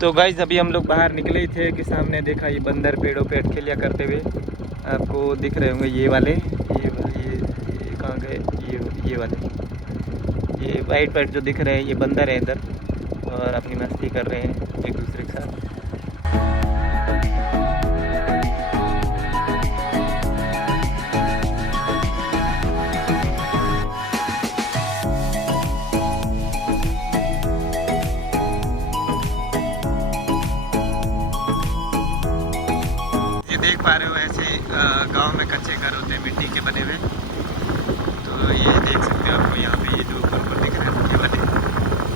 तो गाइस अभी हम लोग बाहर निकले ही थे कि सामने देखा ये बंदर पेड़ों पे अटखेलिया करते हुए आपको दिख रहे होंगे। ये वाले ये कहाँ गए, ये वाले ये वाइट वाइट जो दिख रहे हैं ये बंदर है इधर, और अपनी मस्ती कर रहे हैं एक दूसरे के साथ। देख पा रहे हो ऐसे गांव में कच्चे घर होते हैं मिट्टी के बने हुए। तो ये देख सकते हो आपको यहाँ पे ये जो ऊपर दिख रहे हैं ये वाले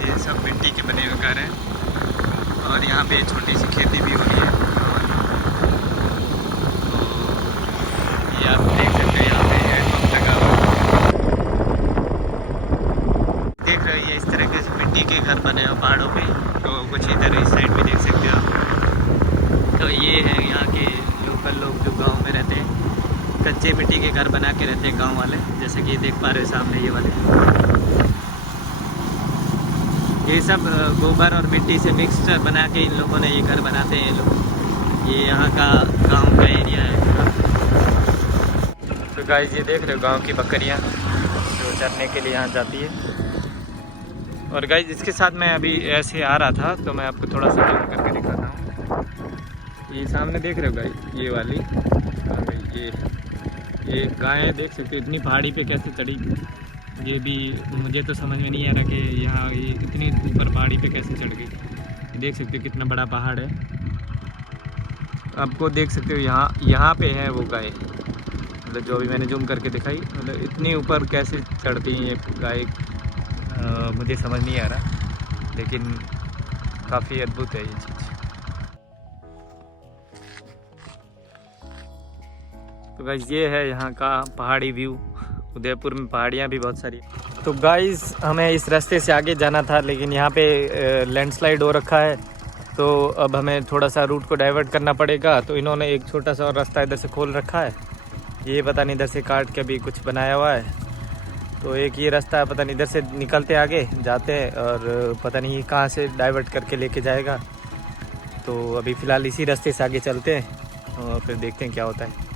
ये सब मिट्टी के बने हुए घर हैं, और यहाँ पे छोटी सी खेती भी हो रही है। तो ये आप देख सकते हैं यहाँ पे हैंडपम्प लगा हुआ देख रहे हो। ये इस तरह से मिट्टी के घर बने हुए पहाड़ों पे, तो कुछ इधर इस साइड भी देख सकते हो आप। तो ये है यहाँ के लोकल लोग जो गांव में रहते हैं, कच्चे मिट्टी के घर बना के रहते हैं गांव वाले। जैसे कि देख पा रहे हो सामने ये वाले, ये सब गोबर और मिट्टी से मिक्सचर बना के इन लोगों ने ये घर बनाते हैं लोग। ये यहाँ का गांव का एरिया है पूरा। तो गाइस ये देख रहे हो गांव की बकरियाँ जो चरने के लिए यहाँ जाती है। और गाइस इसके साथ मैं अभी ऐसे आ रहा था तो मैं आपको थोड़ा सा जूम करके दिखाता हूँ। ये सामने देख रहे हो गाइस ये वाली ये गायें देख सकते हो इतनी पहाड़ी पे कैसे चढ़ी। ये भी मुझे तो समझ में नहीं आ रहा कि यहाँ ये इतनी ऊपर पहाड़ी पे कैसे चढ़ गई। देख सकते हो कितना बड़ा पहाड़ है। आपको देख सकते हो यहाँ पे है वो गाय, मतलब जो अभी मैंने जूम करके दिखाई, मतलब इतनी ऊपर कैसे चढ़ती हैं ये गाय मुझे समझ नहीं आ रहा, लेकिन काफ़ी अद्भुत है ये चीज़। तो गाइस ये है यहाँ का पहाड़ी व्यू। उदयपुर में पहाड़ियाँ भी बहुत सारी। तो गाइस हमें इस रास्ते से आगे जाना था, लेकिन यहाँ पे लैंडस्लाइड हो रखा है, तो अब हमें थोड़ा सा रूट को डाइवर्ट करना पड़ेगा। तो इन्होंने एक छोटा सा और रास्ता इधर से खोल रखा है, ये पता नहीं इधर से काट के भी कुछ बनाया हुआ है। तो एक ये रास्ता पता नहीं इधर से निकलते आगे जाते हैं, और पता नहीं कहाँ से डाइवर्ट करके लेके जाएगा। तो अभी फ़िलहाल इसी रास्ते से आगे चलते हैं और फिर देखते हैं क्या होता है।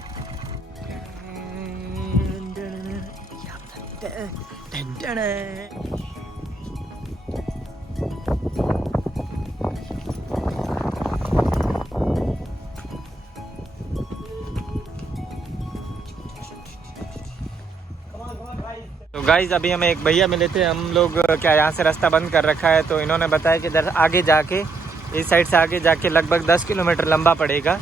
तो गाइज अभी हमें एक भैया मिले थे, हम लोग क्या यहाँ से रास्ता बंद कर रखा है, तो इन्होंने बताया कि इधर आगे जाके इस साइड से आगे जाके लगभग 10 किलोमीटर लंबा पड़ेगा।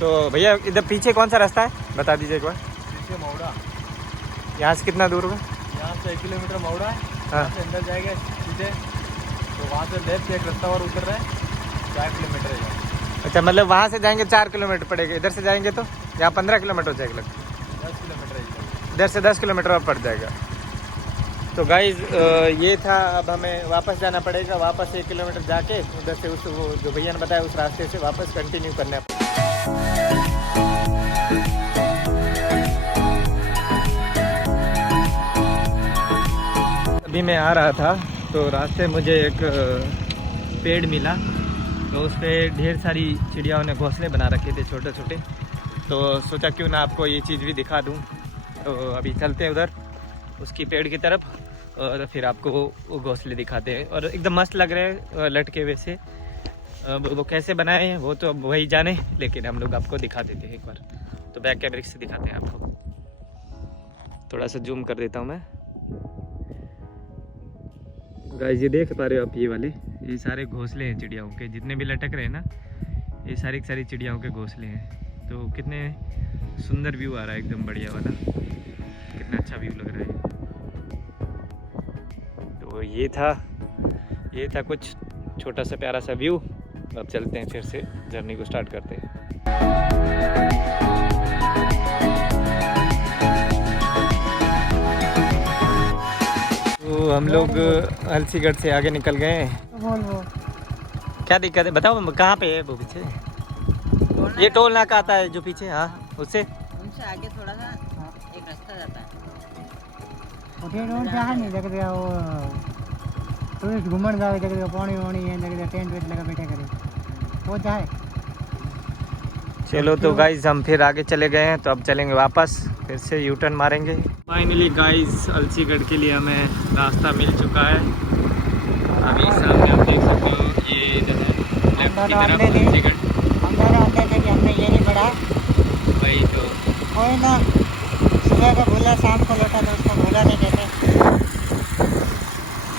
तो भैया इधर पीछे कौन सा रास्ता है बता दीजिए एक बार। पीछे मौड़ा, यहाँ से कितना दूर होगा? यहाँ से 1 किलोमीटर मौड़ा है। हाँ से अंदर जाएगा सीधे, तो वहाँ से लेफ्ट एक रास्ता और उतर रहा है, 4 किलोमीटर है। अच्छा, मतलब वहाँ से जाएंगे 4 किलोमीटर पड़ेगा, इधर से जाएंगे तो यहाँ 15 किलोमीटर हो जाएगा लगभग। 10 किलोमीटर है इधर से 10 किलोमीटर और पड़ जाएगा। तो गाइज ये था, अब हमें वापस जाना पड़ेगा। वापस 1 किलोमीटर जाके उधर से उस वो जो भैया ने बताया उस रास्ते से वापस कंटिन्यू करना है। अभी मैं आ रहा था तो रास्ते मुझे एक पेड़ मिला, तो उस पर ढेर सारी चिड़ियाओं ने घोंसले बना रखे थे छोटे छोटे। तो सोचा क्यों ना आपको ये चीज़ भी दिखा दूँ। तो अभी चलते हैं उधर उसकी पेड़ की तरफ, और फिर आपको वो घोंसले दिखाते हैं। और एकदम मस्त लग रहे हैं लटके हुए से। अब वो कैसे बनाए हैं वो तो अब वही जाने, लेकिन हम लोग आपको दिखा देते हैं एक बार। तो बैक कैमरे से दिखाते हैं आपको, थोड़ा सा जूम कर देता हूँ मैं। गाइस ये देख पा रहे हो आप, ये वाले ये सारे घोंसले हैं चिड़ियाओं के, जितने भी लटक रहे हैं ना ये सारी सारी चिड़ियाओं के घोंसले हैं। तो कितने सुंदर व्यू आ रहा है, एकदम बढ़िया वाला, कितना अच्छा व्यू लग रहा है। तो ये था कुछ छोटा सा प्यारा सा व्यू। अब चलते हैं फिर से जर्नी को स्टार्ट करते हैं। तो हम लोग अलसीगढ़ से आगे निकल गए हैं। क्या दिक्कत है बताओ, कहाँ पे है वो पीछे? ये टोल नाका आता है जो पीछे, हाँ उससे उनसे आगे थोड़ा सा एक रास्ता जाता है। रोड जहाँ नहीं लग रहा वो टूरिस्ट घूमने जाओ, जगह पानी वानी है, जगह टेंट वेंट लगा बैठा करे। वो जाए। चलो तो गाइज हम फिर आगे चले गए हैं, तो अब चलेंगे वापस, फिर से यू टर्न मारेंगे। फाइनली गाइज अलसीगढ़ के लिए हमें रास्ता मिल चुका है। अभी सामने आप देख सकते हो, ये इधर है लेफ्ट की तरफ अलसीगढ़। अंदर थे कि हमने ये नहीं पढ़ा। वही तो कोई ना, सुबह का भूला शाम को लौटा तो उसको भूला नहीं कहते।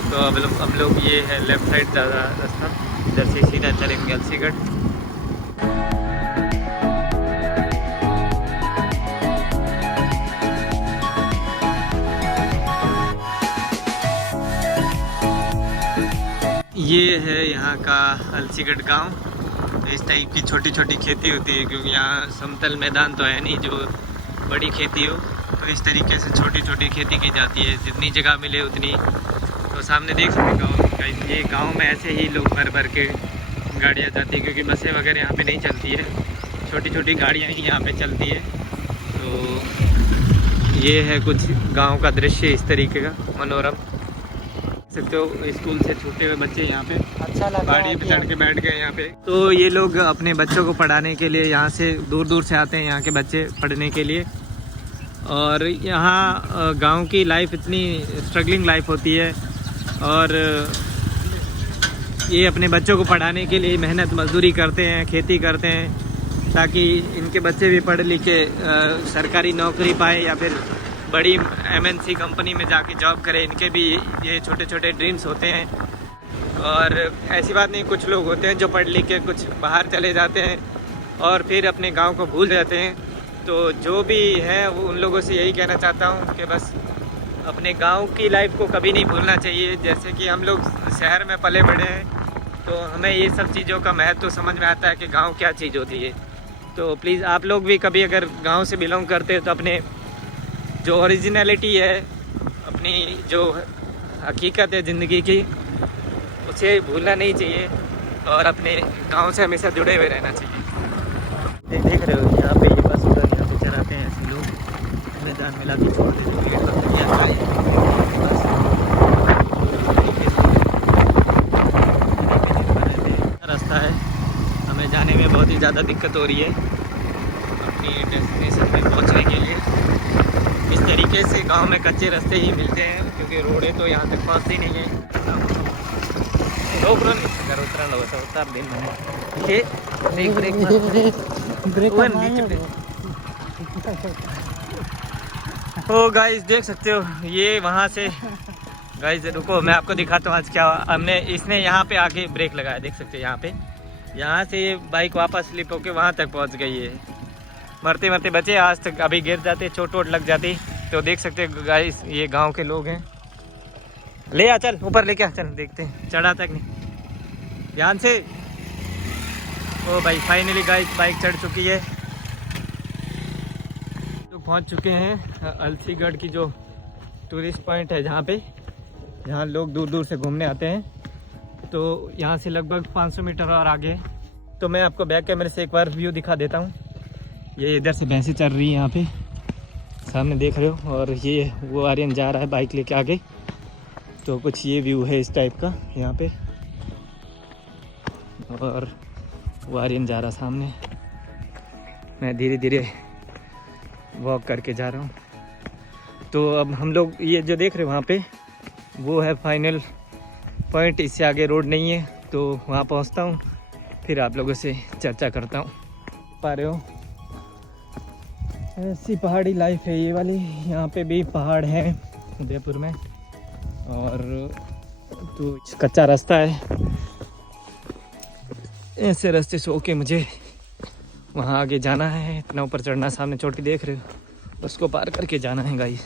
तो अब हम लोग ये है लेफ्ट साइड ज़्यादा रास्ता, इधर से सीधा चलेंगे अलसीगढ़। ये है यहाँ का अलसीगढ़ गांव। तो इस टाइप की छोटी छोटी खेती होती है, क्योंकि यहाँ समतल मैदान तो है नहीं जो बड़ी खेती हो। तो इस तरीके से छोटी छोटी खेती की जाती है, जितनी जगह मिले उतनी। तो सामने देख सकते गाँव, ये गांव में ऐसे ही लोग भर भर के गाड़ियाँ जाती है, क्योंकि बसें वगैरह यहाँ पे नहीं चलती है, छोटी छोटी गाड़ियाँ ही यहाँ पे चलती है। तो ये है कुछ गाँव का दृश्य इस तरीके का मनोरम। सकते हो स्कूल से छूटे हुए बच्चे यहाँ पे अच्छा लगा, गाड़ी पे चढ़ के बैठ गए यहाँ पे। तो ये लोग अपने बच्चों को पढ़ाने के लिए यहाँ से दूर दूर से आते हैं, यहाँ के बच्चे पढ़ने के लिए। और यहाँ गांव की लाइफ इतनी स्ट्रगलिंग लाइफ होती है, और ये अपने बच्चों को पढ़ाने के लिए मेहनत मजदूरी करते हैं, खेती करते हैं, ताकि इनके बच्चे भी पढ़ लिख के सरकारी नौकरी पाए या फिर बड़ी MNC कंपनी में जाके जॉब करें। इनके भी ये छोटे छोटे ड्रीम्स होते हैं। और ऐसी बात नहीं, कुछ लोग होते हैं जो पढ़ लिख के कुछ बाहर चले जाते हैं और फिर अपने गांव को भूल जाते हैं। तो जो भी है वो उन लोगों से यही कहना चाहता हूँ कि बस अपने गांव की लाइफ को कभी नहीं भूलना चाहिए। जैसे कि हम लोग शहर में पले बड़े हैं, तो हमें ये सब चीज़ों का महत्व तो समझ में आता है कि गाँव क्या चीज़ होती है। तो प्लीज़ आप लोग भी कभी अगर गाँव से बिलोंग करते हैं तो अपने जो ओरिजिनलिटी है, अपनी जो हकीकत है ज़िंदगी की, उसे भूलना नहीं चाहिए और अपने गांव से हमेशा जुड़े हुए रहना चाहिए। देख रहे हो यहाँ पे ये बस उधर यहाँ पे चलाते हैं ऐसे लोग, मैदान मिला के छोड़ देते हैं रास्ता है। हमें जाने में बहुत ही ज़्यादा दिक्कत हो रही है अपनी डेस्टिनेशन पे पहुँचने के लिए। इस तरीके से गांव में कच्चे रास्ते ही मिलते हैं, क्योंकि रोडें तो यहाँ तक पहुँचती नहीं है। रोक रो नहीं अगर उतरना हो तो उतार देना। ये ब्रेक ओ गाइस देख सकते हो, ये वहाँ से गाइस रुको मैं आपको दिखाता हूँ आज क्या हमने। इसने यहाँ पे आके ब्रेक लगाया, देख सकते हो यहाँ पे। यहाँ से ये बाइक वापस स्लिप होके वहाँ तक पहुँच गई है। मरते मरते बचे, आज तक अभी गिर जाते, चोट वोट लग जाती। तो देख सकते हैं गाइस, ये गांव के लोग हैं। ले आ चल ऊपर लेके आ, चल देखते हैं, चढ़ा तक नहीं, ध्यान से। ओ भाई फाइनली गाइस बाइक चढ़ चुकी है। तो पहुंच चुके हैं अलसीगढ़ की जो टूरिस्ट पॉइंट है, जहाँ लोग दूर दूर से घूमने आते हैं। तो यहाँ से लगभग 500 मीटर और आगे। तो मैं आपको बैक कैमरे से एक बार व्यू दिखा देता हूँ। ये इधर से भैंसें चल रही है यहाँ पे, सामने देख रहे हो। और ये वो आर्यन जा रहा है बाइक लेके आगे। तो कुछ ये व्यू है इस टाइप का यहाँ पे, और वो आर्यन जा रहा सामने। मैं धीरे धीरे वॉक करके जा रहा हूँ। तो अब हम लोग ये जो देख रहे हो वहाँ पे, वो है फाइनल पॉइंट। इससे आगे रोड नहीं है, तो वहाँ पहुँचता हूँ, फिर आप लोगों से चर्चा करता हूँ। पा रहे हो ऐसी पहाड़ी लाइफ है ये वाली। यहाँ पे भी पहाड़ है उदयपुर में, और तो कच्चा रास्ता है। ऐसे रास्ते से होके मुझे वहाँ आगे जाना है। इतना ऊपर चढ़ना, सामने चोटी देख रहे हो, उसको पार करके जाना है गाइस।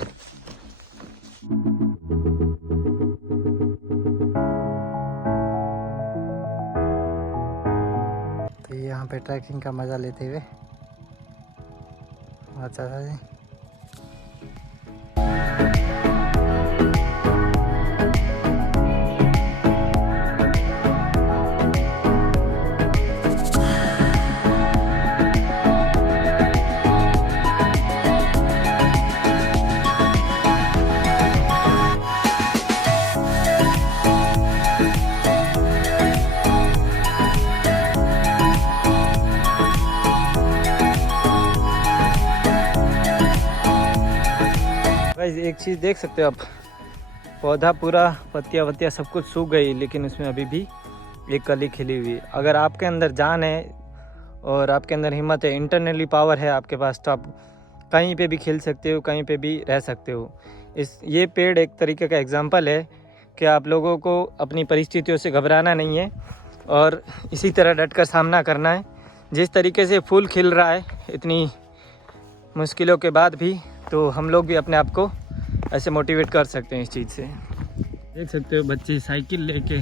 तो यहाँ पे ट्रैकिंग का मज़ा लेते हुए अच्छा था जी। गाइस एक चीज़ देख सकते हो आप, पौधा पूरा पत्तियाँ वत्तियाँ सब कुछ सूख गई, लेकिन उसमें अभी भी एक कली खिली हुई है। अगर आपके अंदर जान है और आपके अंदर हिम्मत है, इंटरनली पावर है आपके पास, तो आप कहीं पे भी खिल सकते हो, कहीं पे भी रह सकते हो। ये पेड़ एक तरीके का एग्जाम्पल है कि आप लोगों को अपनी परिस्थितियों से घबराना नहीं है और इसी तरह डट कर सामना करना है। जिस तरीके से फूल खिल रहा है इतनी मुश्किलों के बाद भी, तो हम लोग भी अपने आप को ऐसे मोटिवेट कर सकते हैं इस चीज़ से। देख सकते हो बच्चे साइकिल लेके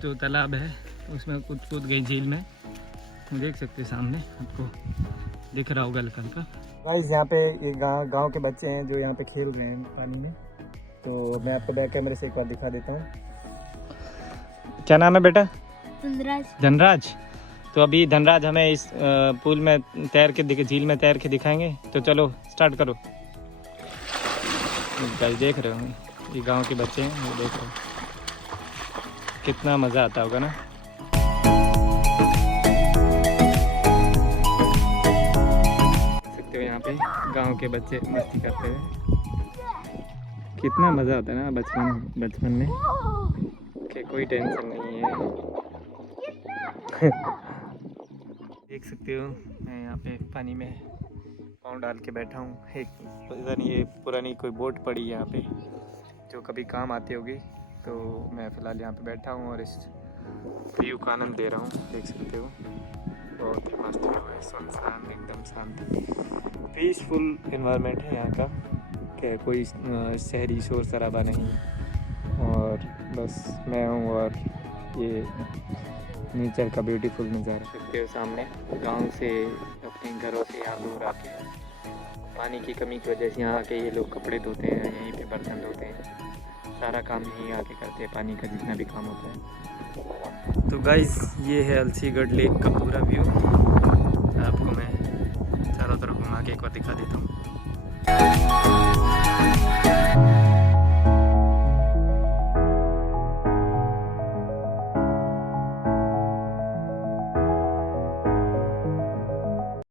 जो तालाब है उसमें कूद गई झील में। देख सकते हो सामने आपको दिख रहा होगा हल्का हल्का। गाइस यहाँ पे ये गांव के बच्चे हैं जो यहाँ पे खेल रहे हैं पानी में। तो मैं आपको बैक कैमरे से एक बार दिखा देता हूँ। क्या नाम है बेटा? धनराज। तो अभी धनराज हमें इस पूल में तैर के झील में तैर के दिखाएंगे। तो चलो स्टार्ट करो। गाइस देख रहे हो ये गांव के बच्चे हैं, वो देख रहे हो कितना मज़ा आता होगा ना। सकते हो यहाँ पे गांव के बच्चे मस्ती करते हुए, कितना मज़ा आता है ना बचपन में कि कोई टेंशन नहीं है। देख सकते हो मैं यहाँ पे पानी में पाँव डाल के बैठा हूँ। एक पता नहीं ये पुरानी कोई बोट पड़ी है यहाँ पे जो कभी काम आती होगी। तो मैं फ़िलहाल यहाँ पे बैठा हूँ और इस व्यू का आनंद ले रहा हूँ। देख सकते हो बहुत ही मस्त व्यू है, सुनसान एकदम शांत पीसफुल इन्वायरमेंट है यहाँ का, क्या कोई शहरी शोर शराबा नहीं और बस मैं हूँ और ये नेचर का ब्यूटीफुल नज़ारा। सकते हो सामने गांव से अपने घरों से यहाँ दूर आके पानी की कमी की वजह से यहाँ आके ये लोग कपड़े धोते हैं, यहीं पे बर्तन धोते हैं, सारा काम यहीं आके करते हैं, पानी का जितना भी काम होता है। तो गाइस ये है अलसीगढ़ लेक का पूरा व्यू। आपको मैं चारों तरफ घुमा के एक बार दिखा देता हूँ।